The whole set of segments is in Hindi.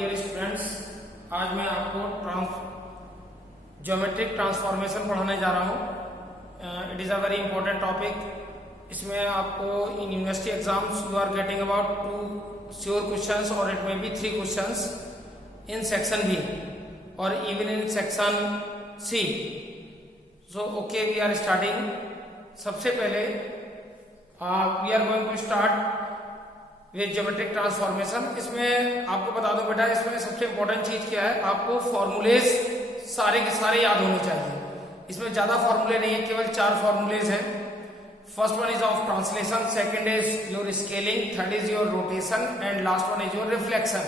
डियर स्टूडेंट्स, आज मैं आपको ज्योमेट्रिक ट्रांसफॉर्मेशन पढ़ाने जा रहा हूँ। It is a very important topic. इसमें आपको in university exams you are getting about 2 sure questions और it may be 3 questions in section B और even in section C. So okay, we are starting. सबसे पहले we are going to start with geometric transformation. इसमें आपको बता दो बेटा, इसमें सबसे इंपॉर्टेंट चीज क्या है, आपको फॉर्मूलेज सारे के सारे याद होने चाहिए। इसमें ज्यादा फॉर्मूले नहीं है, केवल 4 फॉर्मूलेज हैं। First one is of translation, second is your scaling, third is your rotation and last one is your reflection.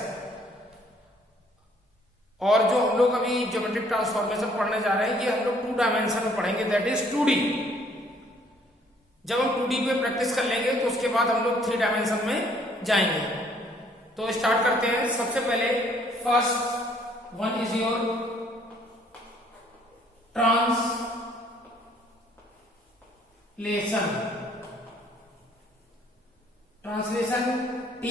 और जो हम लोग अभी ज्योमेट्रिक ट्रांसफॉर्मेशन पढ़ने जा रहे हैं, ये हम लोग 2 डायमेंशन में पढ़ेंगे, दैट इज 2D। जब हम 2D पे प्रैक्टिस कर लेंगे तो उसके बाद हम लोग 3 डायमेंशन में जाएंगे। तो स्टार्ट करते हैं। सबसे पहले first one is your translation T।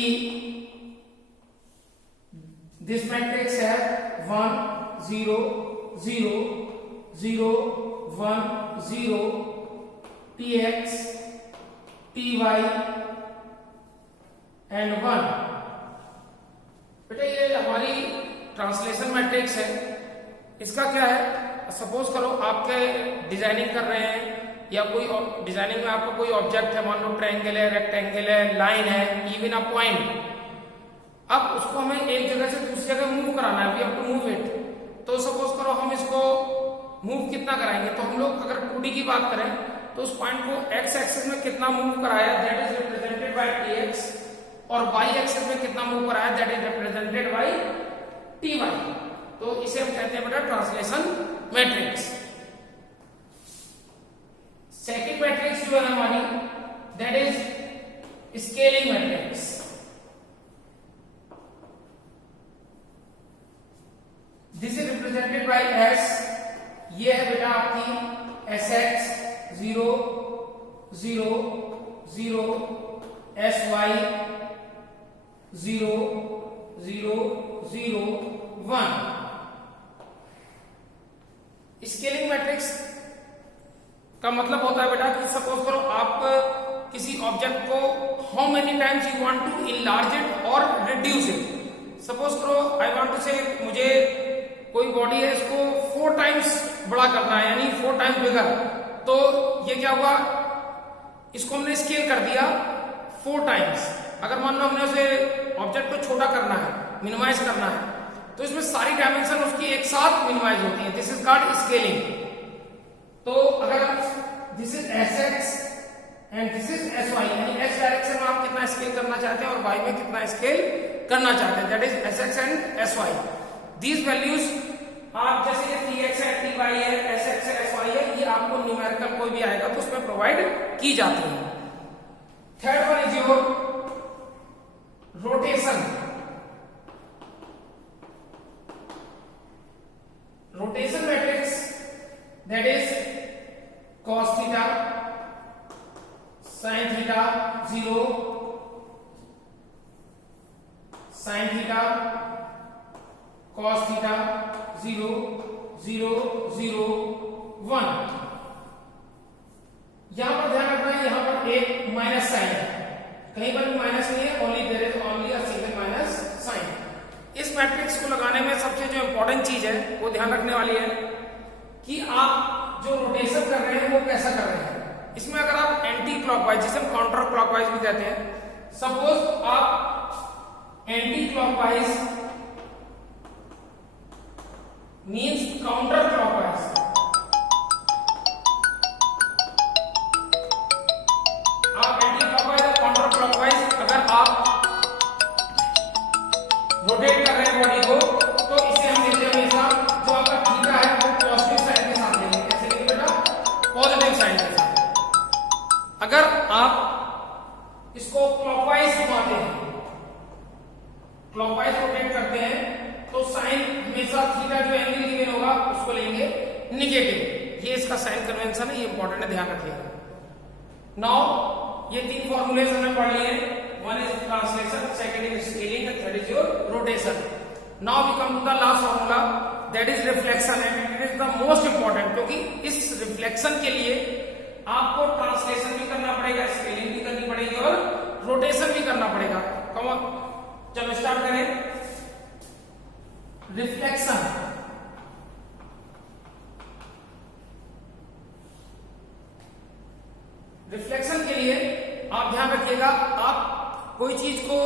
This matrix है 1 0 0 0 1 0 Tx Ty एंड 1। बेटा ये हमारी ट्रांसलेशन मैट्रिक्स है। इसका क्या है, सपोज करो आपके डिजाइनिंग कर रहे हैं या कोई डिजाइनिंग में आपका कोई ऑब्जेक्ट है, मान लो ट्रायंगल है, रेक्टेंगल है, लाइन है, इवन अ पॉइंट। अब उसको हमें एक जगह से दूसरी जगह मूव कराना है, we have to move it. तो सपोज करो हम इसको मूव कितना कराएंगे, तो हम लोग अगर 2D की बात करें तो उस पॉइंट को x एक्सिस में कितना मूव कराया, that is represented by tx, और y एक्सिस में कितना मूव कराया, that is represented by ty। तो इसे हम कहते हैं बेटा ट्रांसलेशन मैट्रिक्स। सेकंड मैट्रिक्स जो है हमारी, that is scaling matrix. This is represented by s। ये है बेटा आपकी sx 0 0 0 sy 0 0 0 1। स्केलिंग मैट्रिक्स का मतलब होता है बेटा कि सपोज करो आप किसी ऑब्जेक्ट को how many times you want to enlarge it और रिड्यूस इट। सपोज करो आई वांट टू से, मुझे कोई बॉडी है, इसको 4 टाइम्स बड़ा करना है, यानी 4 टाइम्स बिगर। तो ये क्या हुआ, इसको हमने स्केल कर दिया 4 टाइम्स। अगर मान लो हमने उसे ऑब्जेक्ट को छोटा करना है, मिनिमाइज करना है, तो इसमें सारी डायमेंशन उसकी एक साथ मिनिमाइज होती है। This is called scaling. तो अगर this is sx and this is sy, यानी x डायरेक्शन में आप कितना स्केल करना चाहते हैं और y में कितना स्केल करना चाहते हैं, that is sx and sy। These values आप जैसे ये tx है, ty है, sx है, sy है, ये आपको न्यूमेरिकल कोई भी आएगा तो उसमें प्रोवाइड की जाती है। Third one is your rotation. Rotation matrix, that is cos theta sin theta 0 sin theta cos theta 0 0 0 1। यहां पर ध्यान रखना है, यहां पर एक माइनस साइन है, कहीं पर भी माइनस नहीं है, only there is only a single minus sign. इस मैट्रिक्स को लगाने में सबसे जो इंपॉर्टेंट चीज है वो ध्यान रखने वाली है कि आप जो रोटेशन कर रहे हैं वो कैसा कर रहे हैं। इसमें अगर आप एंटी क्लॉकवाइज, जिसे हम काउंटर क्लॉकवाइज भी कहते हैं, सपोज आप anti clockwise means counter clockwise, आप एंटी क्लॉकवाइज और काउंटर क्लॉकवाइज अगर आप रोटेट कर रहे हैं बॉडी को, तो इसे हम देखते हैं हमेशा जो आपका थीटा है वो पॉजिटिव साइन के साथ लेंगे। कैसे लेंगे बेटा, पॉजिटिव साइन के साथ। अगर आप इसको क्लॉकवाइज घुमाते हैं, क्लॉकवाइज रोटेट करते हैं, तो साइन हमेशा थीटा जो एंगल गिवन होगा उसको लेंगे निगेटिव। ये इसका साइन कन्वेंशन है, ये इंपॉर्टेंट है, ध्यान रखिएगा। नाउ ये 3 फॉर्मूलेज हमने पढ़ लिए। One is translation, second is scaling and third is your rotation. Now we come to the last formula, that is reflection, and it is the most important, क्योंकि इस रिफ्लेक्शन के लिए आपको ट्रांसलेशन भी करना पड़ेगा, स्केलिंग भी करनी पड़ेगी और रोटेशन भी करना पड़ेगा। कम ऑन, चलो स्टार्ट करें। रिफ्लेक्शन, रिफ्लेक्शन के लिए आप ध्यान रखिएगा, आप कोई चीज को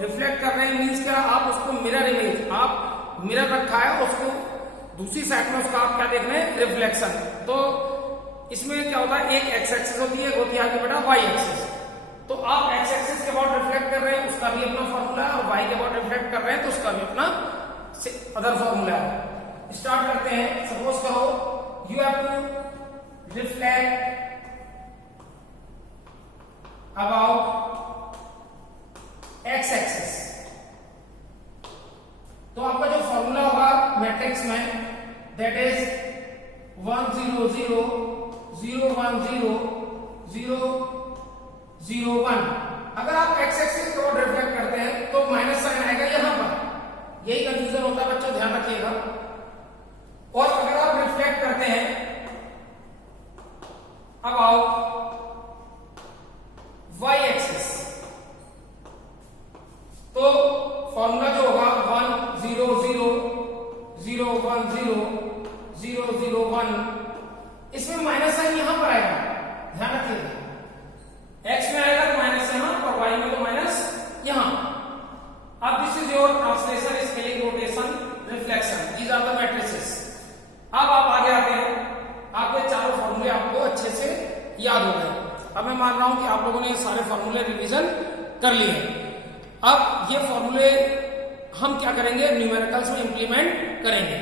रिफ्लेक्ट कर रहे हैं मीन्स क्या, आप उसको मिरर इमेज, आप मिरर रखा है उसको दूसरी साइड में उसका आप क्या देख रहे हैं, रिफ्लेक्शन। तो इसमें क्या होता है, एक एक्स एक्सिस होती है, होती है आपकी बेटा वाई एक्सिस। तो आप एक्स एक्सिस के अबाउट रिफ्लेक्ट कर रहे हैं, उसका भी अपना फॉर्मूला है, और वाई के अबाउट रिफ्लेक्ट कर रहे हैं तो उसका भी अपना अदर फॉर्मूला है। स्टार्ट करते हैं। सपोज करो you have to reflect about x axis, तो आपका जो फॉर्मूला होगा मैट्रिक्स में, दैट इज 1 0 0 0 1 0 0 0 1। अगर आप एक्स एक्सिस को रिफ्लेक्ट करते हैं तो माइनस साइन आएगा यहां पर, यही कंफ्यूजन होता है बच्चों, ध्यान रखिएगा। और अगर आप रिफ्लेक्ट करते हैं अबाउट वाई एक्सिस, तो फॉर्मूला जो होगा 1 0 0 0 1 0 0 0 1, इसमें माइनस साइन यहां पर आएगा, ध्यान रखिएगा। एक्स में आएगा तो माइनस यहां, और वाई में तो माइनस यहां। अब this is your translation, scaling, rotation, reflection, these are the matrices. अब आप आगे आते हैं, आपके चारों फॉर्मूले आपको अच्छे से याद हो गए। अब मैं मान रहा हूं कि आप लोगों ने ये सारे फॉर्मूले रिवीजन कर लिए हैं। अब ये फॉर्मूले हम क्या करेंगे, न्यूमेरिकल्स में इंप्लीमेंट करेंगे।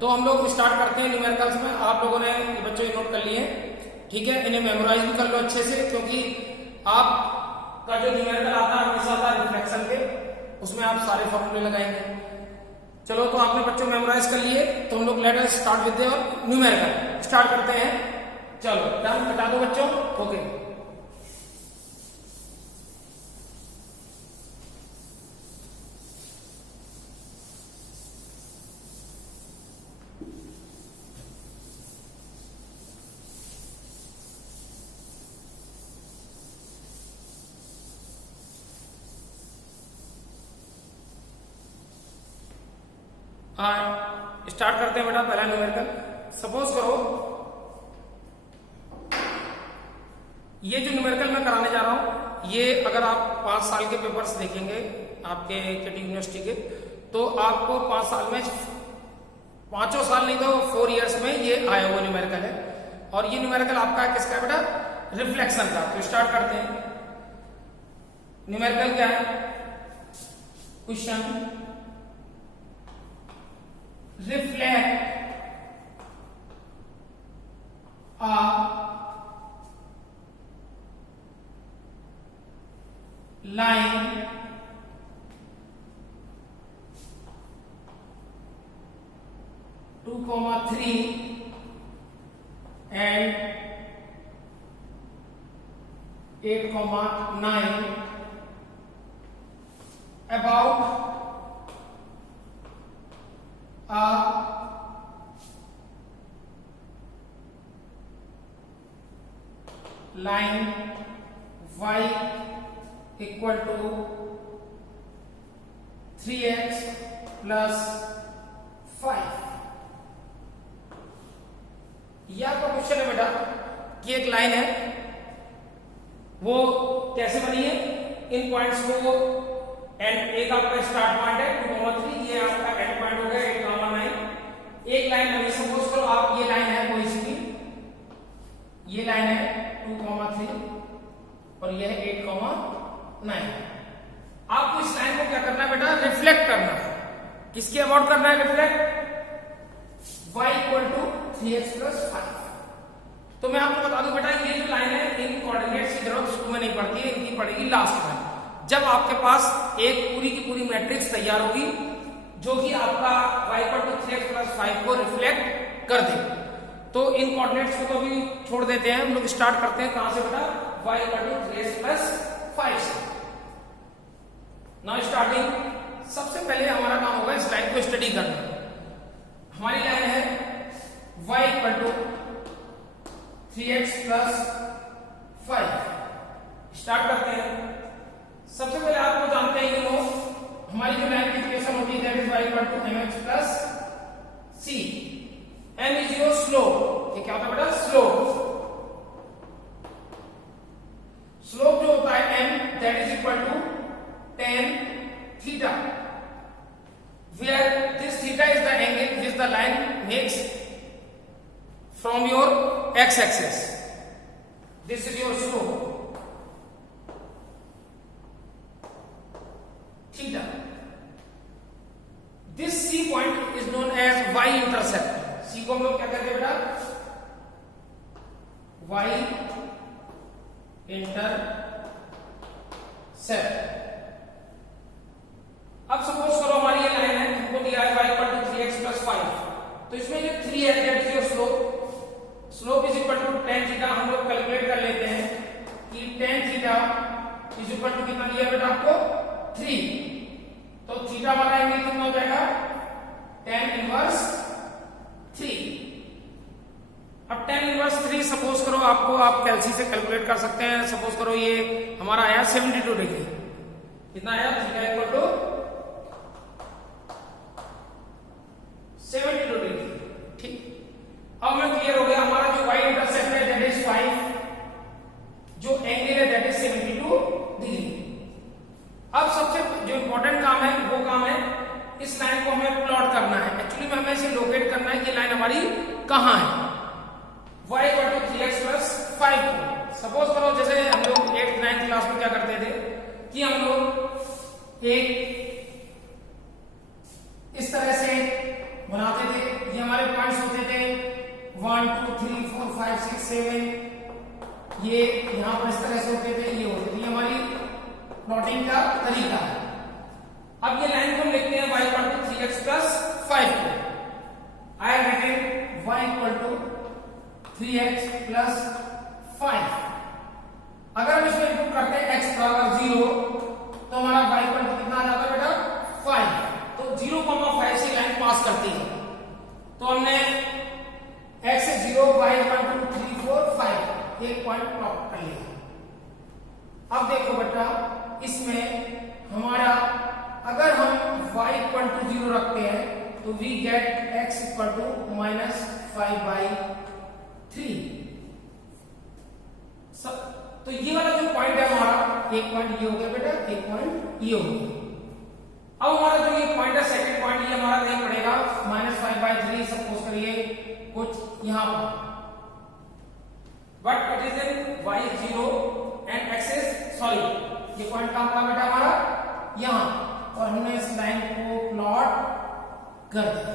तो हम लोग स्टार्ट करते हैं न्यूमेरिकल्स में। आप लोगों ने बच्चों नोट कर लिए हैं, ठीक है, इन्हें मेमोराइज भी कर लो अच्छे से, क्योंकि आपका जो न्यूमेरिकल आता है हमेशा आता है रिफ्लेक्शन के, उसमें आप सारे फॉर्मूले लगाएंगे। चलो, तो आपने बच्चों मेमोराइज कर लिए, तो हम लोग let us start with the numerical. Start करते हैं। चलो टाइम बता दो बच्चों। ओके, स्टार्ट करते हैं बेटा पहला न्यूमेरिकल। सपोज करो ये जो न्यूमेरिकल मैं कराने जा रहा हूं, ये अगर आप 5 साल के पेपर्स देखेंगे आपके केटी यूनिवर्सिटी के, तो आपको 5 साल में, 5 साल नहीं तो 4 इयर्स में ये आया हुआ न्यूमेरिकल है। और ये न्यूमेरिकल आपका किसका है बेटा, रिफ्लेक्शन का। तो स्टार्ट करते हैं। न्यूमेरिकल क्या है, question reflect a line (2, 3) and 8, 9 about a line y equal to 3x plus 5। यह आपका क्वेश्चन है बेटा कि एक लाइन है, वो कैसे बनी है, इन पॉइंट्स को, एंड एक आपका स्टार्ट पॉइंट है 2, 3, ये आपका एंड पॉइंट हो गया 8, 9। एक लाइन बनी, सपोज करो आप, ये लाइन है कोई सी, ये लाइन है 2, 3 और ये है 8, 9। आपको इस लाइन को क्या करना है बेटा, रिफ्लेक्ट करना है। किसके अबाउट करना है reflect, y equal to 3x plus 5। तो मैं आपको बता दूं बेटा, ये जो लाइन है इनकी कोऑर्डिनेट्स की जरूरत शुरू में नहीं पड़ती है, इनकी पड़ेगी लास्ट में, जब आपके पास एक पूरी की पूरी मैट्रिक्स तैयार होगी जो कि आपका y equal to 3x plus 5 को रिफ्लेक्ट कर दे। तो इन कोऑर्डिनेट्स को तो अभी छोड़ देते हैं, हम लोग स्टार्ट करते हैं कहां से बेटा, y equal to 3x plus 5 से। नाउ स्टार्टिंग, सबसे पहले हमारा काम होगा इस लाइन को स्टडी करना। हमारी लाइन है y equal to 3x plus 5। Start करते हैं। सबसे पहले आपको जानते हैं कि हमारी जो लाइन की इक्वेशन होती है that is y equal to mx plus c। m is your slope. ये क्या होता है बेटा? स्लोप। स्लोप जो होता है m that is equal to tan theta, where this theta is the angle which the line makes from your x-axis. This is your slope, theta. This C point is known as y-intercept. C को हम लोग क्या कहते हैं बेटा? y-intercept. अब सपोज करो हमारी ये लाइन है, हमको दिया है y equal to 3x plus 5। तो इसमें जो 3 है that is your slope. Slope is equal to tan theta. हम लोग कैलकुलेट कर लेते हैं कि tan theta is equal to कितना दिया बेटा आपको? 3। तो थीटा वाला एंगल कितना हो जाएगा? tan inverse 3। अब tan इनवर्स 3 सपोज करो आपको, आप कैलसी से कैलकुलेट कर सकते हैं। सपोज करो ये हमारा आया 72 डिग्री। कितना आया? Theta equal to 72 degree. ठीक, अब हमें क्लियर हो गया हमारा जो y इंटरसेप्ट है दैट इज 5, जो एंगल है दैट इज 72 डिग्री। अब सबसे जो इंपॉर्टेंट काम है वो काम है इस लाइन को हमें प्लॉट करना है। एक्चुअली में हमें इसे लोकेट करना है कि लाइन हमारी कहां है। y equal to 3x plus 5। Suppose करो जैसे हम लोग 8th 9th क्लास में क्या करते थे कि हम लोग एक इस तरह से बनाते थे। ये हमारे पॉइंट्स होते थे 1 2 3 4 5 6 7। ये यहां पर इस तरह से होते थे, ये होते थे। ये हमारी प्लॉटिंग का तरीका है। अब ये लाइन को हम लिखते हैं y equal to 3x plus 5 को। I have written y equal to 3x plus 5। अगर हम इसमें इनपुट करते हैं x बराबर 0 तो हमारा y इक्वल टू कितना आ जाता है बेटा? 5। तो 0,5 से लाइन पास करती है। तो हमने x 0 y इक्वल टू 3 4 5 एक पॉइंट प्लॉट कर लिया। अब देखो बेटा इसमें हमारा अगर हम y इक्वल टू 0 रखते हैं तो we get x equal to -5/3। तो ये वाला जो पॉइंट है हमारा, एक पॉइंट ये हो गया बेटा, एक पॉइंट ये हो गया। अब हमारा जो ये पॉइंट है सेकंड पॉइंट, ये हमारा कहीं पड़ेगा -5/3 सपोज करिए कुछ यहां पर, but it is in y0 and axis. Sorry, ये पॉइंट कहां पड़ा बेटा हमारा? यहां। और हमने इस लाइन को प्लॉट कर दिया।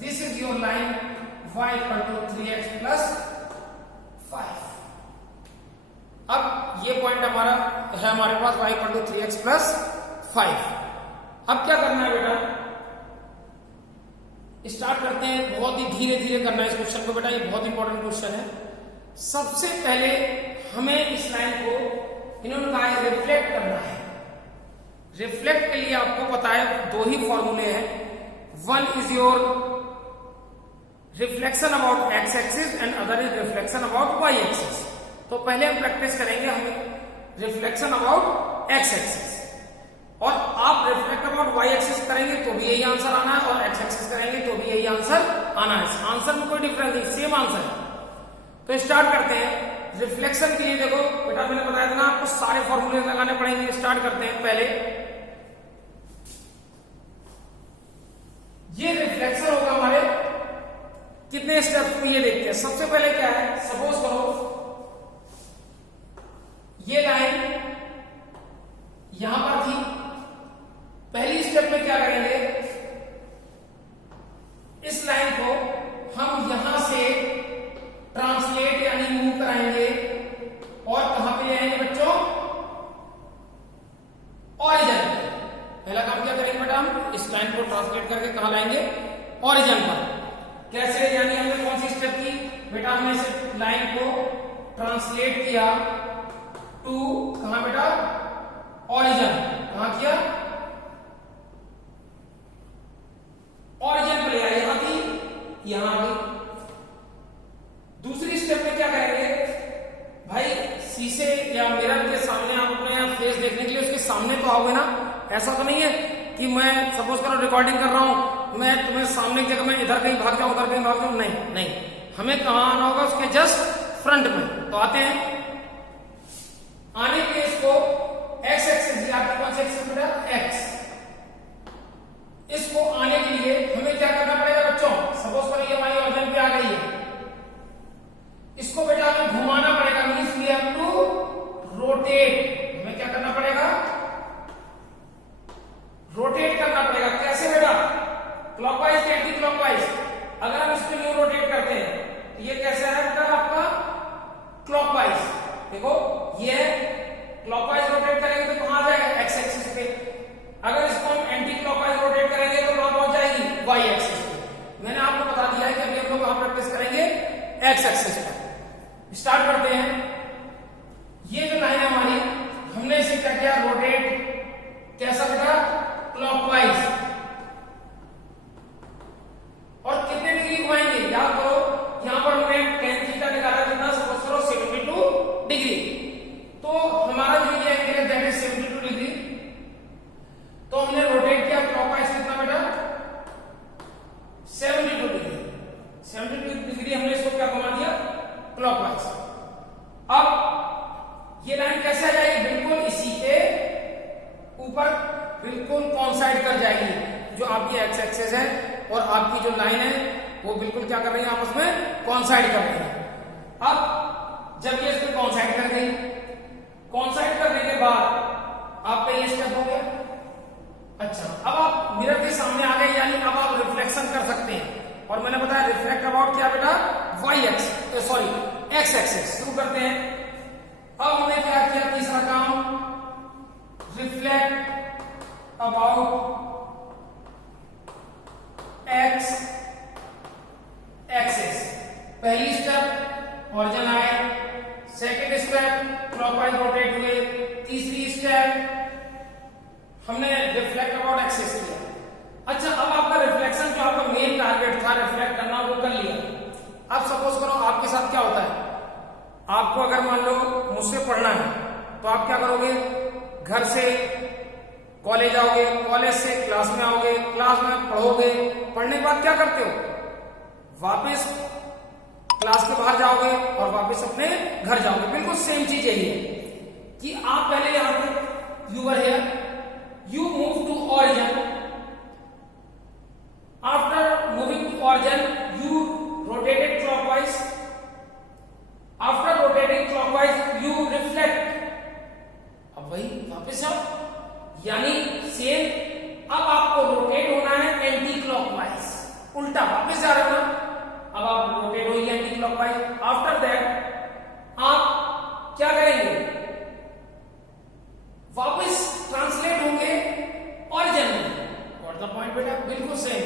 This is your line y equal to 3x plus 5। अब ये पॉइंट हमारा है हमारे पास y equal to 3x plus 5। अब क्या करना है बेटा? स्टार्ट करते हैं। बहुत ही धीरे धीरे करना है इस क्वेश्चन को बेटा, ये बहुत इंपॉर्टेंट क्वेश्चन है। सबसे पहले हमें इस लाइन को इन्होंने कहा है रिफ्लेक्ट करना है। रिफ्लेक्ट के लिए आपको पता है दो ही फॉर्मूले हैं। One is your reflection about x axis and other is reflection about y axis. तो पहले हम प्रैक्टिस करेंगे हम रिफ्लेक्शन अबाउट एक्स एक्सिस, और आप रिफ्लेक्ट अबाउट वाई एक्सिस करेंगे तो भी यही आंसर आना है, और एक्स एक्सिस करेंगे तो भी यही आंसर आना है। आंसर में कोई डिफरेंस नहीं, सेम आंसर है। तो स्टार्ट करते हैं। रिफ्लेक्शन के लिए देखो बेटा मैंने बताया था ना आपको सारे फॉर्मूले लगाने पड़ेंगे। स्टार्ट करते हैं। पहले ये रिफ्लेक्शन होगा हमारे कितने स्टेप्स में ये देखते हैं। सबसे पहले क्या है, सपोज करो ये लाइन यहां पर थी। पहली स्टेप में क्या करेंगे, इस लाइन को हम यहां से ट्रांसलेट यानी मूव कराएंगे और कहां पे ले आएंगे बच्चों, ऑरिजिन पे। पहला काम क्या करेंगे बेटा, हम इस लाइन को ट्रांसलेट करके कहां लाएंगे, ऑरिजिन पर। कैसे, यानी हमने कौन सी स्टेप की बेटा, हमने इस लाइन को ट्रांसलेट किया टू कहां बेटा, ऑरिजिन। कहां किया, यहां आ गई। दूसरी स्टेप में क्या करेंगे भाई, शीशे या मिरर के सामने आप अपने फेस देखने के लिए उसके सामने तो आओगे ना। ऐसा तो नहीं है कि मैं सपोज करो रिकॉर्डिंग कर रहा हूं, मैं तुम्हें सामने की जगह में इधर कहीं भाग जाऊं उधर कहीं भाग जाऊं, नहीं नहीं, हमें कहां आना होगा, उसके जस्ट फ्रंट में। तो आते हैं, आने के इसको एक्स एक्सिस, आपकी कौन सी एक्सिस बेटा, एक्स। इसको आने के लिए हमें क्या करना पड़ेगा बच्चों, सपोज करो ये हमारी ऑर्जन पे आ गई है, इसको बेटा हमें घुमाना पड़ेगा, means we have to rotate. हमें क्या करना पड़ेगा, रोटेट करना पड़ेगा। कैसे बेटा, क्लॉकवाइज या एंटी क्लॉकवाइज। अगर हम इसको यूं रोटेट करते हैं तो ये कैसे है बेटा आपका, क्लॉकवाइज। देखो ये क्लॉकवाइज रोटेट करेंगे तो कहां जाएगा, एक्स एक्सिस पे। अगर इसको हम एंटी क्लॉकवाइज रोटेट करेंगे तो कहां पहुंच जाएगी, वाई एक्सिस पे। मैंने आपको बता दिया है कि अभी हम लोग कहां प्रैक्टिस करेंगे, एक्स एक्सिस पे। स्टार्ट करते हैं। ये जो लाइन है हमारी, हमने इसे क्या किया, रोटेट। कैसा बेटा, क्लॉकवाइज। और कितने डिग्री घुमाएंगे, याद करो, यहां पर हमने tan थीटा निकाला कितना, सपोज करो 72 डिग्री। तो हमारा जो ये एंगल है दैट इज 72 डिग्री। तो हमने रोटेट किया क्लॉकवाइज कितना बेटा, 72 डिग्री। 72 डिग्री हमने इसको क्या घुमा दिया, क्लॉकवाइज। अब ये लाइन कैसे आ जाएगी, बिल्कुल इसी के ऊपर बिल्कुल कॉन्साइड कर जाएगी। जो आपकी एक्स एक्सिस है और आपकी जो लाइन है वो बिल्कुल क्या कर रही है, आपस में कॉन्साइड कर रही है। अब जब ये इसमें कॉन्साइड कर गई, कॉन्साइड करने के बाद आपका ये स्टेप हो गया। अच्छा, अब आप मिरर के सामने आ गए, यानी अब आप रिफ्लेक्शन कर सकते हैं। और मैंने बताया रिफ्लेक्ट अबाउट क्या बेटा, y x, sorry x axis. शुरू करते हैं। अब हमने क्या किया, तीसरा काम, रिफ्लेक्ट अबाउट एक्स एक्सिस। पहली स्टेप ऑरिजिन आए, सेकेंड स्टेप क्लॉकवाइज रोटेट हुए, तीसरी स्टेप हमने रिफ्लेक्ट अबाउट एक्सिस किया। अच्छा, अब आपका रिफ्लेक्शन जो आपका मेन टारगेट था रिफ्लेक्ट करना, वो कर लिया। अब सपोज करो आपके साथ क्या होता है, आपको अगर मान लो मुझसे पढ़ना है तो आप क्या करोगे, घर से कॉलेज आओगे, कॉलेज से क्लास में आओगे, क्लास में पढ़ोगे, पढ़ने के बाद क्या करते हो, वापस क्लास के बाहर जाओगे और वापस अपने घर जाओगे। बिल्कुल सेम चीज यही है कि आप पहले यहां पे you were here, you move to origin, after moving to origin you rotated clockwise, after rotating clockwise you reflect. अब वही वापस जाओ, यानी सेम। अब आपको रोटेट होना है एंटी क्लॉकवाइज, उल्टा वापस जा रहे हो ना। अब आप रोटेट होइए एंटी क्लॉकवाइज। आफ्टर दैट आप क्या करेंगे, वापस ट्रांसलेट होंगे ऑरिजिन में। व्हाट द पॉइंट बेटा, बिल्कुल सेम।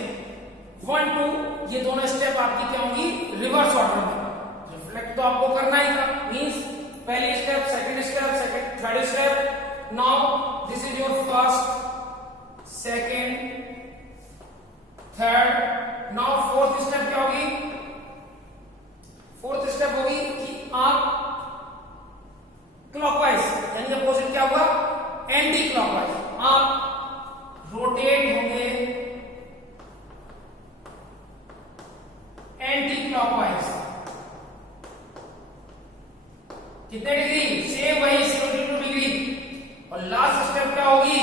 1 2 ये दोनों स्टेप आपकी क्या होंगी, रिवर्स ऑर्डर में। रिफ्लेक्ट तो आपको करना ही था, मींस पहली step, second step, third step. Now this is your first, second, third. Now fourth step क्या होगी, फोर्थ स्टेप होगी कि आप क्लॉकवाइज, यानी अपोजिट क्या होगा, एंटी क्लॉकवाइज। आप रोटेट होंगे एंटी क्लॉकवाइज। कितने डिग्री, सेम वही 72 डिग्री। और लास्ट स्टेप क्या होगी,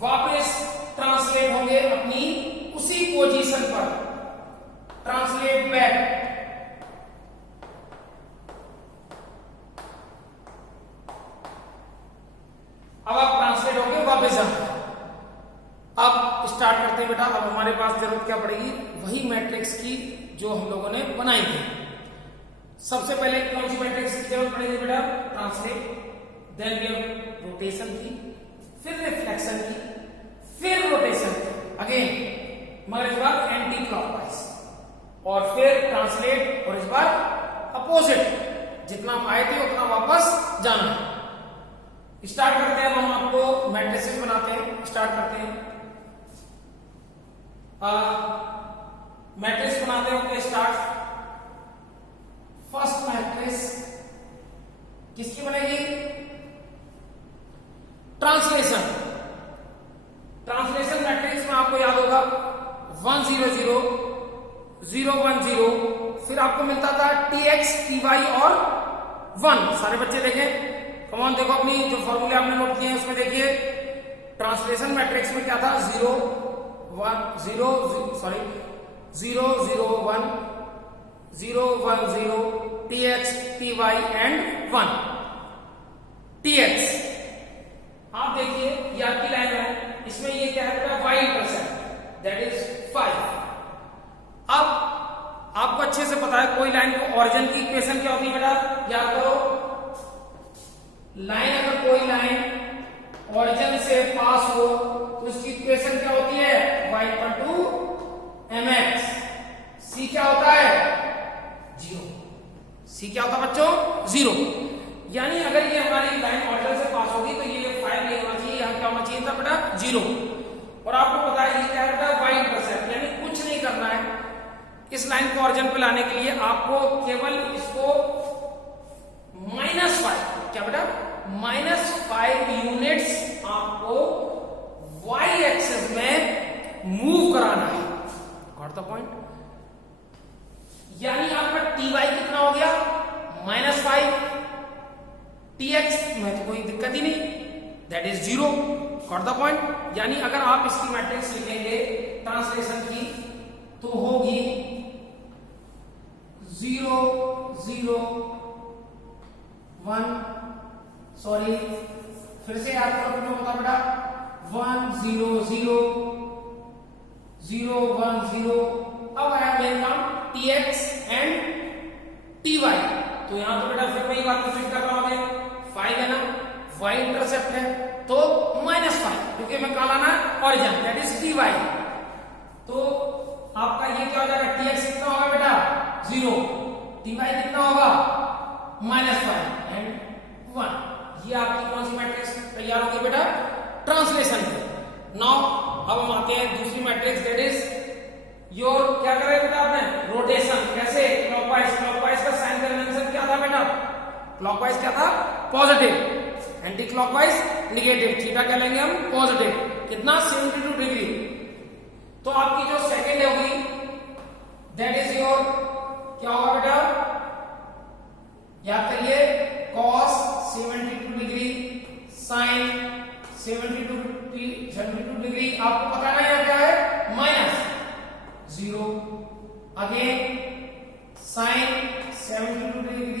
वापस ट्रांसलेट होंगे अपनी उसी पोजीशन पर, ट्रांसलेट बैक। अब आप ट्रांसलेट होंगे वापस आना। अब स्टार्ट करते हैं बेटा। अब हमारे पास जरूरत क्या पड़ेगी, वही मैट्रिक्स की जो हम लोगों ने बनाई थी। सबसे पहले कौन सी मैट्रिक्स की जरूरत पड़ेगी बेटा, translate, then we have rotation की, फिर रिफ्लेक्शन की, फिर रोटेशन की अगेन, मगर इस बार एंटी क्लॉकवाइज, और फिर ट्रांसलेट, और इस बार अपोजिट। जितना आप आए थे उतना वापस जाना है। स्टार्ट करते हैं। हम आपको मैट्रिसेस बनाते हैं, स्टार्ट करते हैं। मैट्रिक्स बनाते हो के स्टार्ट। फर्स्ट मैट्रिक्स किसकी बनेगी? ट्रांसलेशन। ट्रांसलेशन मैट्रिक्स में आपको याद होगा 1 0 0 0 1 0, फिर आपको मिलता था tx ty और 1। सारे बच्चे देखें, कमॉन देखो अपनी जो फॉर्मूले आपने नोट किए हैं उसमें देखिए। ट्रांसलेशन मैट्रिक्स में क्या था? 0 1 0 sorry 0 0 1 0 1 0 tx ty and 1। tx आप देखिए ये आपकी लाइन है, इसमें ये क्या है? y intercept that is 5। अब आपको अच्छे से पता है कोई लाइन को ऑरिजिन की इक्वेशन क्या होती है बेटा? याद करो, लाइन अगर कोई लाइन ऑरिजिन से पास हो तो उसकी इक्वेशन क्या होती है? y equal to mx। c क्या होता है? 0। c क्या होता है बच्चों? 0। यानी अगर ये हमारी लाइन ऑरिजिन से पास होगी तो ये 5 नहीं होना चाहिए, यहाँ क्या होना चाहिए था बेटा? 0। और आपको पता है ये क्या है? y इंटरसेप्ट, यानी कुछ नहीं करना है इस लाइन को ऑरिजिन पे लाने के लिए, आपको केवल इसको -5, क्या बेटा? -5 यूनिट्स आपको y एक्सिस में मूव कराना है। Got the point? यानी आपका ty कितना हो गया? -5। tx में तो कोई दिक्कत ही नहीं, that is 0। Got the point? यानी अगर आप इसकी मैट्रिक्स लिखेंगे ट्रांसलेशन की तो होगी 0 0 1 सॉरी फिर से याद करो कितना होता बेटा? 1 0 0 0 1 0। अब आया मेन काम tx एंड ty। तो यहां तो बेटा फिर वही बात रिपीट कर रहा हूं, 5 है ना, y इंटरसेप्ट है तो -5, क्योंकि मैं कहा लाना ऑरिजिन दैट इज ty। तो आपका ये क्या हो जाएगा? tx कितना होगा बेटा? 0। ty कितना होगा? -5 एंड 1। ये आपकी कौन सी मैट्रिक्स तैयार होगी बेटा? ट्रांसलेशन की। नाउ अब हम आते हैं दूसरी मैट्रिक्स दैट इज योर, क्या कर रहे बेटा आपने? रोटेशन। कैसे? क्लॉकवाइज। क्लॉकवाइज का साइन कन्वेंशन क्या था बेटा? क्लॉकवाइज क्या था? Positive. Anti clockwise negative. Theta क्या लेंगे हम? पॉजिटिव। कितना? 72 डिग्री। तो आपकी जो सेकंड होगी दैट इज योर, क्या होगा बेटा? याद करिए, cos 72 डिग्री, sin 72 डिग्री। आपको पता ना यहाँ क्या है? -0। Again sin 72 degree